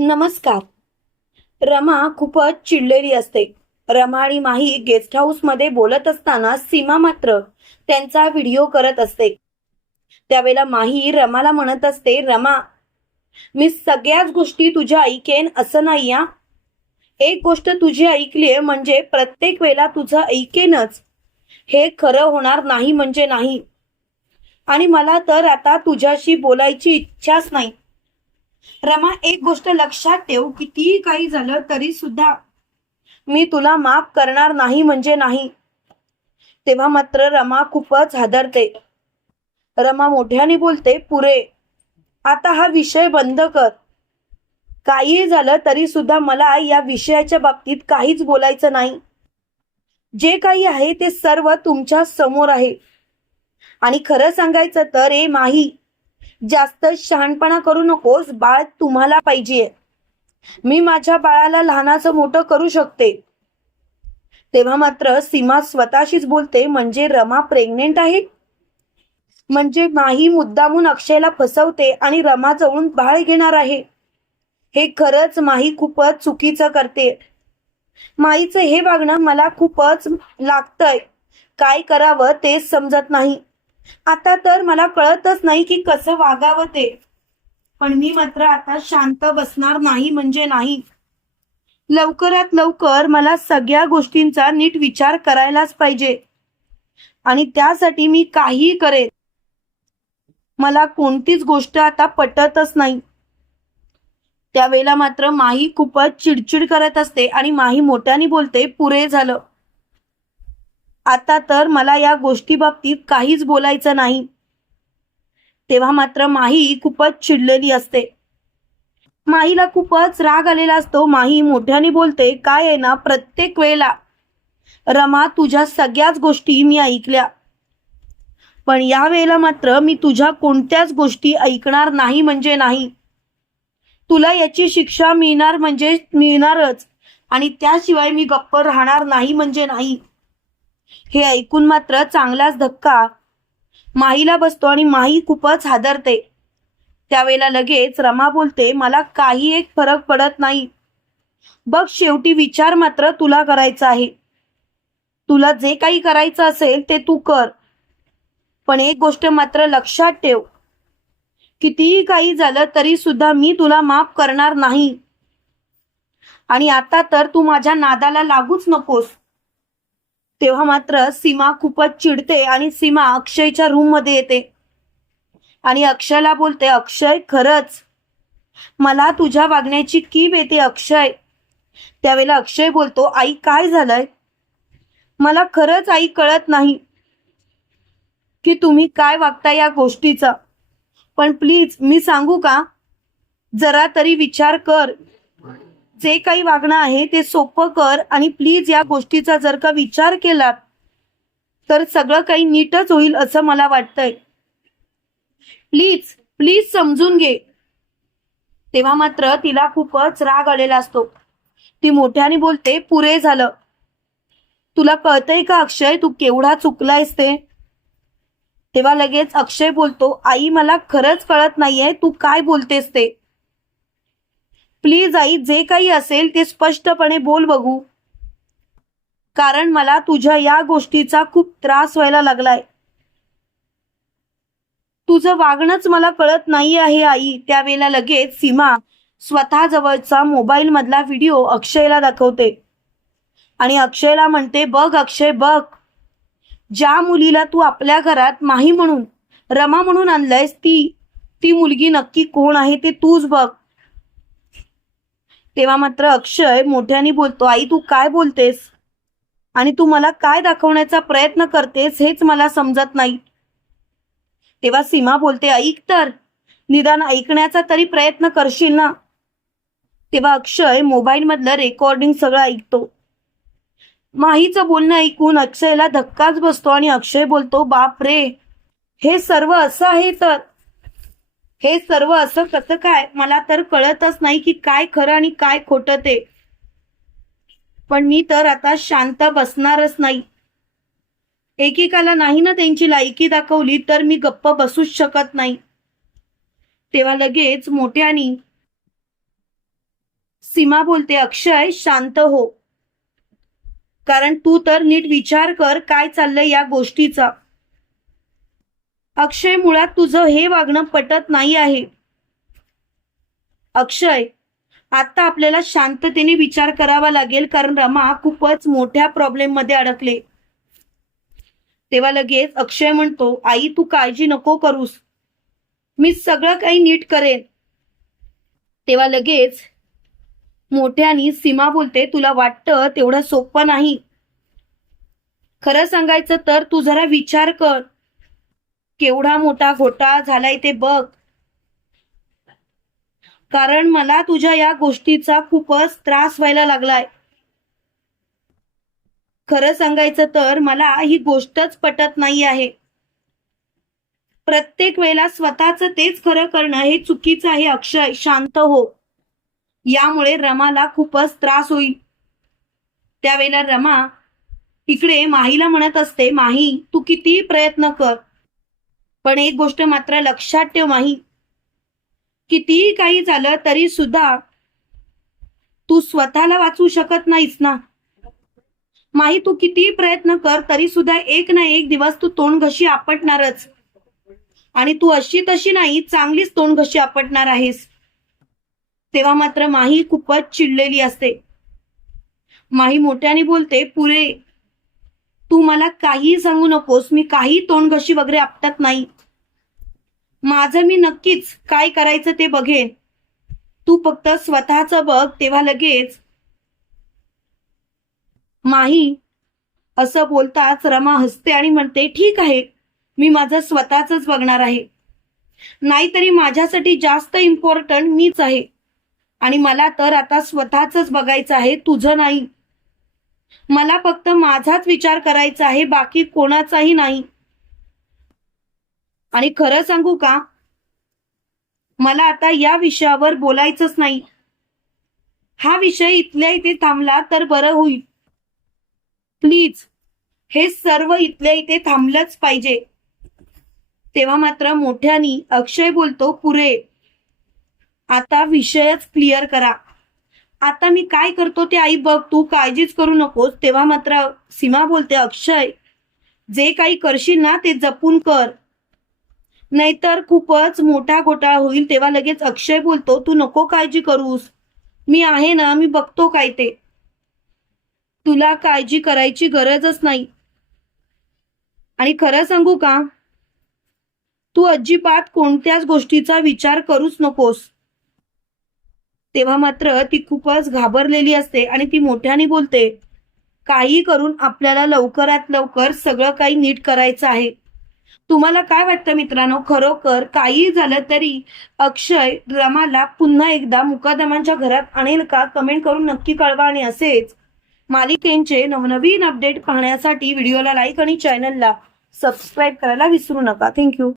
नमस्कार. रमा खूपच चिडलेली असते. रमा आणि माही गेस्ट हाऊस मध्ये बोलत असताना सीमा मात्र त्यांचा व्हिडिओ करत असते. त्यावेळेला माही रमाला म्हणत असते, रमा, मी सगळ्याच गोष्टी तुझ्या ऐकेन असं नाही हा. एक गोष्ट तुझी ऐकलीये म्हणजे प्रत्येक वेळेला तुझं ऐकेनच हे खरं होणार नाही म्हणजे नाही. आणि मला तर आता तुझ्याशी बोलायची इच्छाच नाही. रमा, एक गोष्ट लक्षात ठेव, कितीही काही झालं तरी सुद्धा मी तुला माफ करणार नाही म्हणजे नाही. तेव्हा मात्र रमा खूपच हादरते. रमा मोठ्याने बोलते, पुरे, आता हा विषय बंद कर. काहीही झालं तरी सुद्धा मला या विषयाच्या बाबतीत काहीच बोलायचं नाही. जे काही आहे ते सर्व तुमच्या समोर आहे. आणि खरं सांगायचं तर माही, जास्त शहाणपणा करू नकोस. बाळ तुम्हाला पाहिजे. मी माझ्या बाळाला लहानाचं मोठं करू शकते. तेव्हा मात्र सीमा स्वतःशीच बोलते, म्हणजे रमा प्रेग्नेंट आहे. म्हणजे माही मुद्दामून अक्षयला फसवते आणि रमा जवळून बाळ घेणार आहे. हे खरंच माही खूपच चुकीचं करते. माईचं हे वागणं मला खूपच लागतंय. काय करावं तेच समजत नाही. आता तर मला कळतच नाही की कसं वागावं ते. पण मी मात्र आता शांत बसणार नाही म्हणजे नाही. लवकरात लवकर मला सगळ्या गोष्टींचा नीट विचार करायलाच पाहिजे. आणि त्यासाठी मी काहीही करेन. मला कोणतीच गोष्ट आता पटतच नाही. त्यावेळेला मात्र माही खूपच चिडचिड करत असते आणि माही मोठ्याने बोलते, पुरे झालं. आता तर मला या गोष्टी बाबतीत काहीच बोलायचं नाही. तेव्हा मात्र माही खूपच चिडलेली असते. माहीला खूपच राग आलेला असतो. माही मोठ्याने बोलते, काय आहे ना, प्रत्येक वेळेला रमा तुझ्या सगळ्याच गोष्टी मी ऐकल्या, पण या वेळेला मात्र मी तुझ्या कोणत्याच गोष्टी ऐकणार नाही म्हणजे नाही. तुला याची शिक्षा मिळणार म्हणजे मिळणारच. आणि त्याशिवाय मी गप्प राहणार नाही म्हणजे नाही. हे ऐकून मात्र चांगलाच धक्का माहीला बसतो आणि माही खूपच हादरते. त्यावेळेला लगेच रमा बोलते, मला काही एक फरक पडत नाही. बघ, शेवटी विचार मात्र तुला करायचा आहे. तुला जे काही करायचं असेल ते तू कर. पण एक गोष्ट मात्र लक्षात ठेव, कितीही काही झालं तरी सुद्धा मी तुला माफ करणार नाही. आणि आता तर तू माझ्या नादाला लागूच नकोस. तेव्हा मात्र सीमा खूपच चिडते आणि सीमा अक्षयच्या रूम मध्ये येते आणि अक्षयला बोलते, अक्षय, खरंच मला तुझ्या वागण्याची कीव येते अक्षय. त्यावेळेला अक्षय बोलतो, आई काय झालंय? मला खरंच आई कळत नाही की तुम्ही काय वागता या गोष्टीचा. पण प्लीज मी सांगू का, जरा तरी विचार कर. जे काही वागणं आहे ते सोपं कर आणि प्लीज या गोष्टीचा जर का विचार केलात तर सगळं काही नीटच होईल असं मला वाटतंय. प्लीज प्लीज समजून घे. तेव्हा मात्र तिला खूपच राग आलेला असतो. ती मोठ्याने बोलते, पुरे झालं. तुला कळतंय का अक्षय, तू केवढा चुकलायस ते? तेव्हा लगेच अक्षय बोलतो, आई मला खरंच कळत नाहीये तू काय बोलतेस ते. प्लीज आई, जे काही असेल ते स्पष्टपणे बोल बघू. कारण मला तुझ्या या गोष्टीचा खूप त्रास व्हायला लागलाय. तुझं वागणंच मला कळत नाही आहे आई. त्यावेळेला लगेच सीमा स्वतः जवळचा मोबाईल मधला व्हिडिओ अक्षयला दाखवते आणि अक्षयला म्हणते, बघ अक्षय, बघ, ज्या मुलीला तू आपल्या घरात माही म्हणून, रमा म्हणून आणलंयस, ती ती मुलगी नक्की कोण आहे ते तूच बघ. तेव्हा मात्र अक्षय मोठ्याने बोलतो, आई तू काय बोलतेस आणि तू मला काय दाखवण्याचा प्रयत्न करतेस हेच मला समजत नाही. तेव्हा सीमा बोलते, ऐक तर, निदान ऐकण्याचा तरी प्रयत्न करशील ना. तेव्हा अक्षय मोबाईल मधलं रेकॉर्डिंग सगळं ऐकतो. माहीचं बोलणं ऐकून अक्षयला धक्काच बसतो आणि अक्षय बोलतो, बाप रे, हे सर्व असं आहे तर हे सर्व असं कसं काय? मला तर कळतच नाही की काय खरं आणि काय खोटं ते. पण मी तर आता शांत बसणारच नाही. एकेकाला नाही ना त्यांची लायकी दाखवली तर मी गप्प बसूच शकत नाही. तेव्हा लगेच मोठ्यानी सीमा बोलते, अक्षय शांत हो, कारण तू तर नीट विचार कर काय चाललंय या गोष्टीचा. अक्षय, मुळात तुझं हे वागणं पटत नाही आहे. अक्षय, आता आपल्याला शांततेने विचार करावा लागेल, कारण रमा खूपच मोठ्या प्रॉब्लेम मध्ये अडकले. तेव्हा लगेच अक्षय म्हणतो, आई तू काळजी नको करूस, मी सगळं काही नीट करेन. तेव्हा लगेच मोठ्यानी सीमा बोलते, तुला वाटतं तेवढं सोपं नाही. खरं सांगायचं तर तू जरा विचार कर, केवढा मोठा घोटाळा झालाय ते बघ. कारण मला तुझ्या या गोष्टीचा खूपच त्रास व्हायला लागलाय. खरं सांगायचं तर मला ही गोष्टच पटत नाही आहे. प्रत्येक वेळेला स्वतःच तेच खरं करणं हे चुकीचं आहे. अक्षय शांत हो, यामुळे रमाला खूपच त्रास होईल. त्यावेळेला रमा इकडे माहीला म्हणत असते, माही तू किती प्रयत्न कर, पण एक गोष्ट मात्र लक्षात ठेव माही, कितीही काही झालं तरी सुद्धा तू स्वतःला वाचवू शकत नाहीस ना. माही तू कितीही प्रयत्न कर तरी सुद्धा एक ना एक दिवस तू तोंडघशी आपटणारच, आणि तू अशी तशी नाही, चांगलीच तोंडघशी आपटणार आहेस. तेव्हा मात्र माही खूपच चिडलेली असते. माही मोठ्याने बोलते, पुरे तू मला काही सांगू नकोस, मी काही तोंडघशी वगैरे आपटत नाही. माझं मी नक्कीच काय करायचं ते बघेन, तू फक्त स्वतःच बघ. तेव्हा लगेच माही असं बोलताच रमा हसते आणि म्हणते, ठीक आहे, मी माझं स्वतःच बघणार आहे. नाहीतरी माझ्यासाठी जास्त इम्पॉर्टंट मीच आहे, आणि मला तर आता स्वतःच बघायचं आहे, तुझं नाही. मला फक्त माझाच विचार करायचा आहे, बाकी कोणाचाही नाही. आणि खरं सांगू का, मला आता या विषयावर बोलायचंच नाही. हा विषय इथल्या इथे थांबला तर बरं होईल. प्लीज, हे सर्व इथल्या इथे थांबलंच पाहिजे. तेव्हा मात्र मोठ्यानी अक्षय बोलतो, पुरे आता विषयच क्लिअर करा. आता मी काय करतो ते आई बघ, तू काळजीच करू नकोस. तेव्हा मात्र सीमा बोलते, अक्षय जे काही करशील ना ते जपून कर, नाहीतर खूपच मोठा घोटाळा होईल. तेव्हा लगेच अक्षय बोलतो, तू नको काळजी करूस, मी आहे ना, मी बघतो काय ते, तुला काळजी करायची गरजच नाही. आणि खरं सांगू का, तू अजिबात कोणत्याच गोष्टीचा विचार करूच नकोस. तेव्हा मात्र ती खूपच घाबरलेली असते आणि ती मोठ्याने बोलते, काही करून आपल्याला लवकरात लवकर सगळं काही नीट करायचं आहे. तुम्हाला काय वाटतं मित्रांनो, खरोखर काही झालं तरी अक्षय रमाला पुन्हा एकदा मुकादमांच्या घरात आणेल का? कमेंट करून नक्की कळवा. आणि असेच मालिकेंचे नवनवीन अपडेट पाहण्यासाठी व्हिडिओला लाईक आणि चॅनलला सबस्क्राईब करायला विसरू नका. थँक्यू.